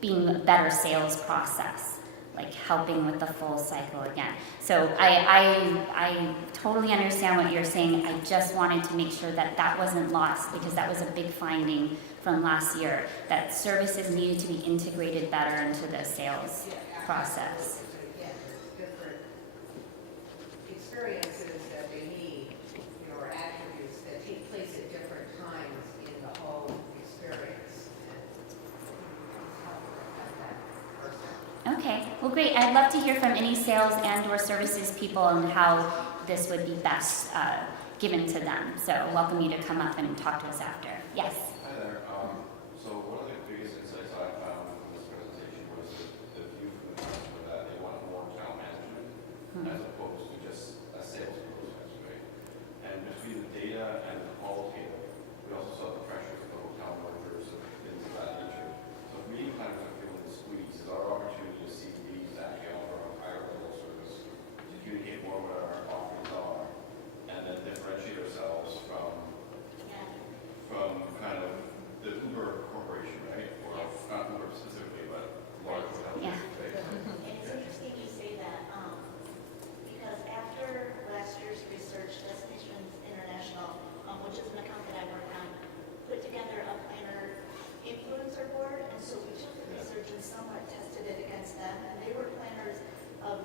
being a better sales process, like helping with the full cycle again. So I totally understand what you're saying. I just wanted to make sure that that wasn't lost, because that was a big finding from last year, that services needed to be integrated better into the sales process. Again, there's different experiences that they need, or attributes that take place at different times in the whole experience. And Okay, well, great. I'd love to hear from any sales and/or services people and how this would be best given to them. So welcome you to come up and talk to us after. Yes. Hi there. So one of the biggest insights I found from this presentation was the view from the customer that they want more account management as opposed to just a sales process, right? And between the data and the qualitative, we also saw the pressures of the hotel mergers and things of that nature. So if meeting planners are feeling the squeeze, is our opportunity to see these actually offer a higher level of service, to communicate more what our offerings are, and then differentiate ourselves from kind of the Uber corporation, right? Or not Uber specifically, but large hotels. Yeah. Right? And it's interesting you say that, because after last year's research, Destinations International, which is an account that I work on, put together a planner influencer board, and so we took the research and somewhat tested it against them, and they were planners of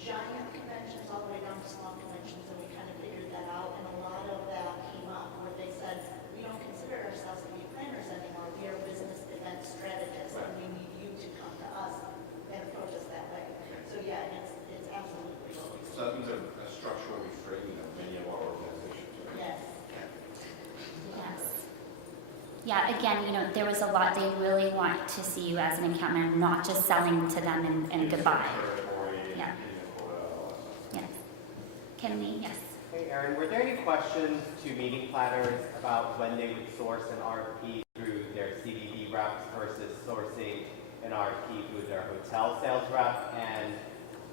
giant conventions all the way down to small conventions, and we kind of figured that out, and a lot of that came up where they said, we don't consider ourselves to be planners anymore, we are business event strategists, and we need you to come to us and approach us that way. So yeah, it's absolutely what we So that means a structural reframing of many of our organizations, right? Yes. Yes. Yeah, again, there was a lot. They really want to see you as an account manager, not just selling to them and goodbye. Yeah. Yes. Kenley, yes. Hey, Erin, were there any questions to meeting planners about when they would source an RFP through their CVB reps versus sourcing an RFP through their hotel sales rep, and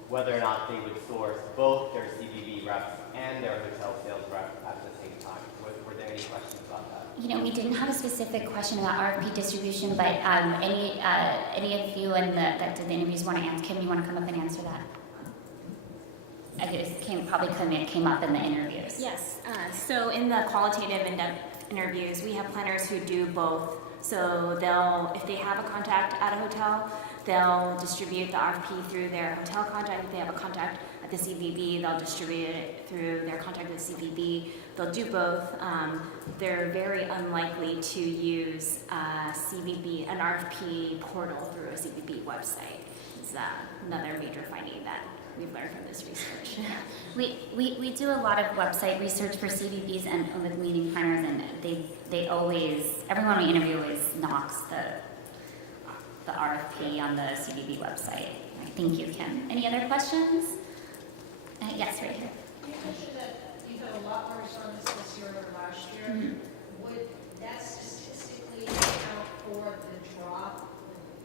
whether or not they would source both their CVB reps and their hotel sales rep at the same time? Were there any questions about that? We didn't have a specific question about RFP distribution, but any of you that did the interviews want to answer? Kim, you want to come up and answer that? It came up in the interviews. Yes. So in the qualitative interviews, we have planners who do both. So they'll, if they have a contact at a hotel, they'll distribute the RFP through their hotel contact. If they have a contact at the CVB, they'll distribute it through their contact at the CVB. They'll do both. They're very unlikely to use CVB, an RFP portal through a CVB website. It's another major finding that we've learned from this research. We do a lot of website research for CVBs and with meeting planners, and they always, everyone we interview always knocks the RFP on the CVB website. Thank you, Kim. Any other questions? Yes, right here. You mentioned that you've had a lot more respondents this year than last year. Mm-hmm. Would that statistically account for the drop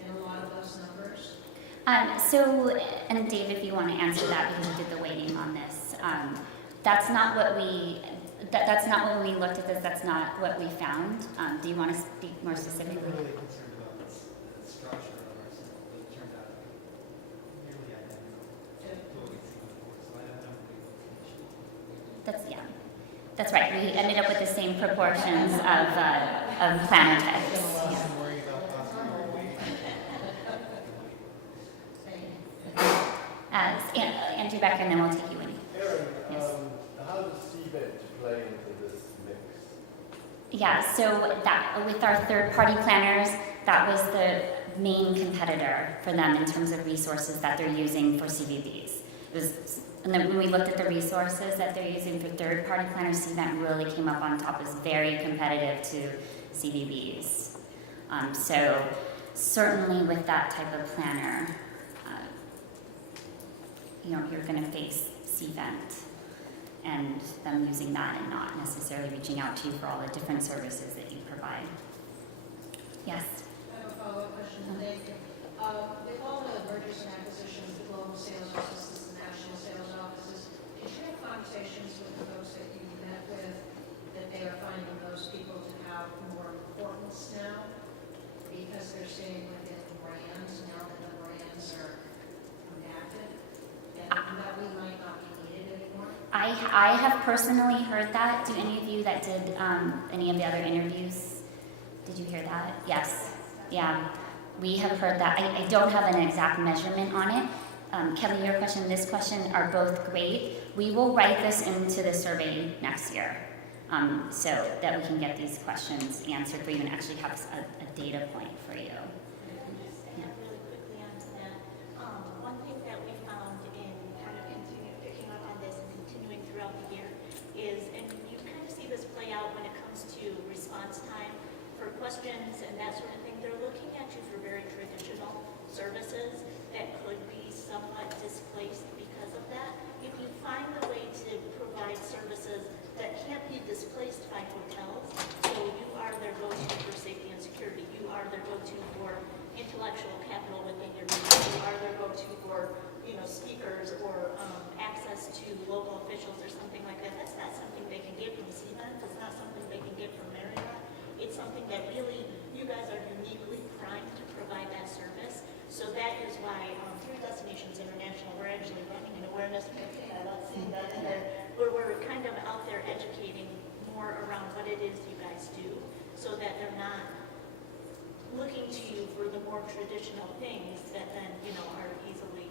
in a lot of those numbers? So, and Dave, if you want to answer that because you did the weighting on this, that's not what we. That's not when we looked at this. That's not what we found. Do you want to speak more specifically? I'm really concerned about the structure of our sample. It turned out nearly identical to what we'd seen before, so I don't know. That's right. We ended up with the same proportions of planner types. Yeah. Andrew Becker, and then we'll take you in. Erin, Yes. how does CVB play into this mix? Yeah, so that with our third-party planners, that was the main competitor for them in terms of resources that they're using for CVBs. And then when we looked at the resources that they're using for third-party planners, CVB really came up on top as very competitive to CVBs. So certainly with that type of planner, you're going to face CVent and them using that and not necessarily reaching out to you for all the different services that you provide. Yes? I have a follow-up question. With all the mergers and acquisitions, the global sales offices, the national sales offices, did you have conversations with the folks that you met with that they are finding those people to have more importance now because they're staying within brands now that the brands are adapted and that we might not be needed anymore? I have personally heard that. Do any of you that did any of the other interviews, did you hear that? Yes. Yeah. We have heard that. I don't have an exact measurement on it. Kelly, your question, this question are both great. We will write this into the survey next year so that we can get these questions answered for you and actually have a data point for you. Really quickly onto that. One thing that we found in kind of picking up on this and continuing throughout the year is, and you kind of see this play out when it comes to response time for questions and that sort of thing. They're looking at you for very traditional services that could be somewhat displaced because of that. If you find a way to provide services that can't be displaced by hotels, so you are their go-to for safety and security, you are their go-to for intellectual capital within your business, you are their go-to for speakers or access to local officials or something like that. That's not something they can get from CVent. It's not something they can get from Marriott. It's something that really you guys are uniquely primed to provide that service. So that is why through Destinations International, we're actually running an awareness campaign. I love seeing that in there, where we're kind of out there educating more around what it is you guys do, so that they're not looking to you for the more traditional things that then are easily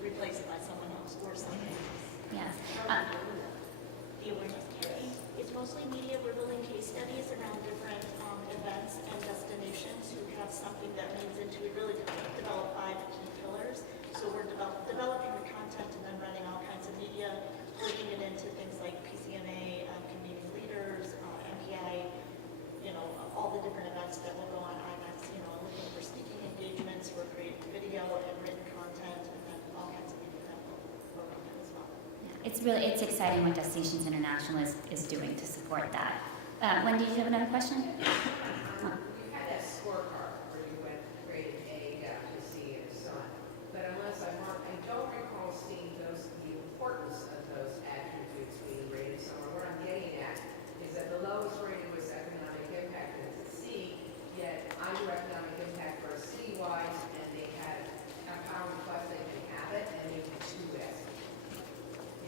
replaced by someone else or something else. Yes. The awareness campaign. It's mostly media. We're building case studies around different events and destinations who have something that leads into. We really develop 5 key pillars. So we're developing the content and then running all kinds of media, breaking it into things like PCMA, convening leaders, MPI, all the different events that will go on IMAX. Looking for speaking engagements. We're creating video and written content, and then all kinds of media that will work on that as well. It's exciting what Destinations International is doing to support that. Wendy, do you have another question? You had that scorecard where you went rated A down to C and so on. But unless I'm wrong, I don't recall seeing the importance of those attributes being rated somewhere. What I'm getting at is that the lowest rated was economic impact, and it's a C, yet I do economic impact for a C-wise, and they had a power plus they can have it, and they can 2S.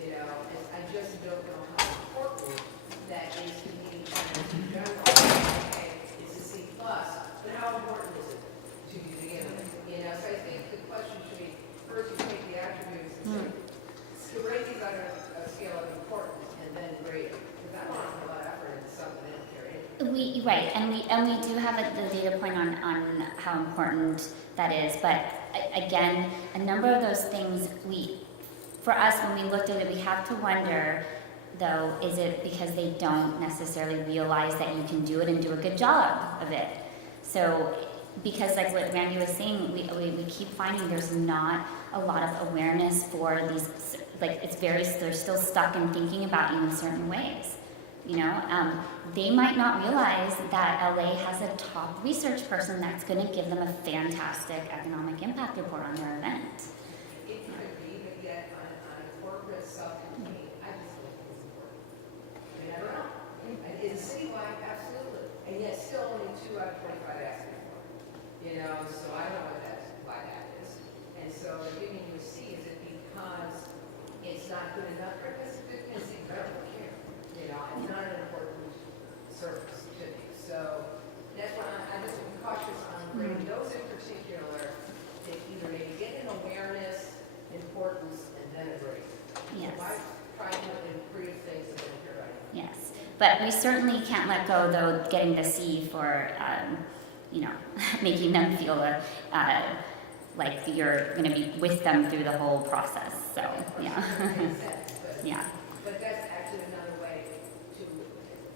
And I just don't know how important that is Right, and we do have the data point on how important that is, but again, a number of those things for us, when we looked at it, we have to wonder, though, is it because they don't necessarily realize that you can do it and do a good job of it? So, because like what Randy was saying, we keep finding there's not a lot of awareness for these, like they're still stuck in thinking about you in certain ways. You know, they might not realize that LA has a top research person that's going to give them a fantastic economic impact report on their event. It could be, but yet on a corporate self-contained, I just don't think it's important. You never know. And in citywide, absolutely. And yet still only 2 out of 25 asking for it. You know, so I don't know why that is. And so they're giving you a C, is it because it's not good enough? Or because it's good because they don't care? You know, it's not an important service to me. So that's why I'm just cautious on bringing those in particular that either maybe get an awareness, importance, and then a grade. Yes. So I try to improve things that don't care about it. Yes, but we certainly can't let go, though, getting the C for, you know, making them feel like you're going to be with them through the whole process. So, yeah. Makes sense, but, Yeah. but that's actually another way to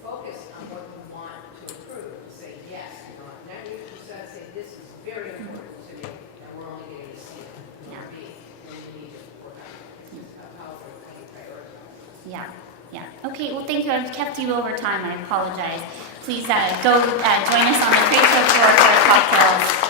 focus on what you want to improve. To say yes, you know, 98% say this is very important to me, and we're only getting to C or B, and we need to work on it. It's how you prioritize. Yeah, yeah. Okay, well, thank you. I've kept you over time. I apologize. Please go join us on the trade show floor for the cocktails.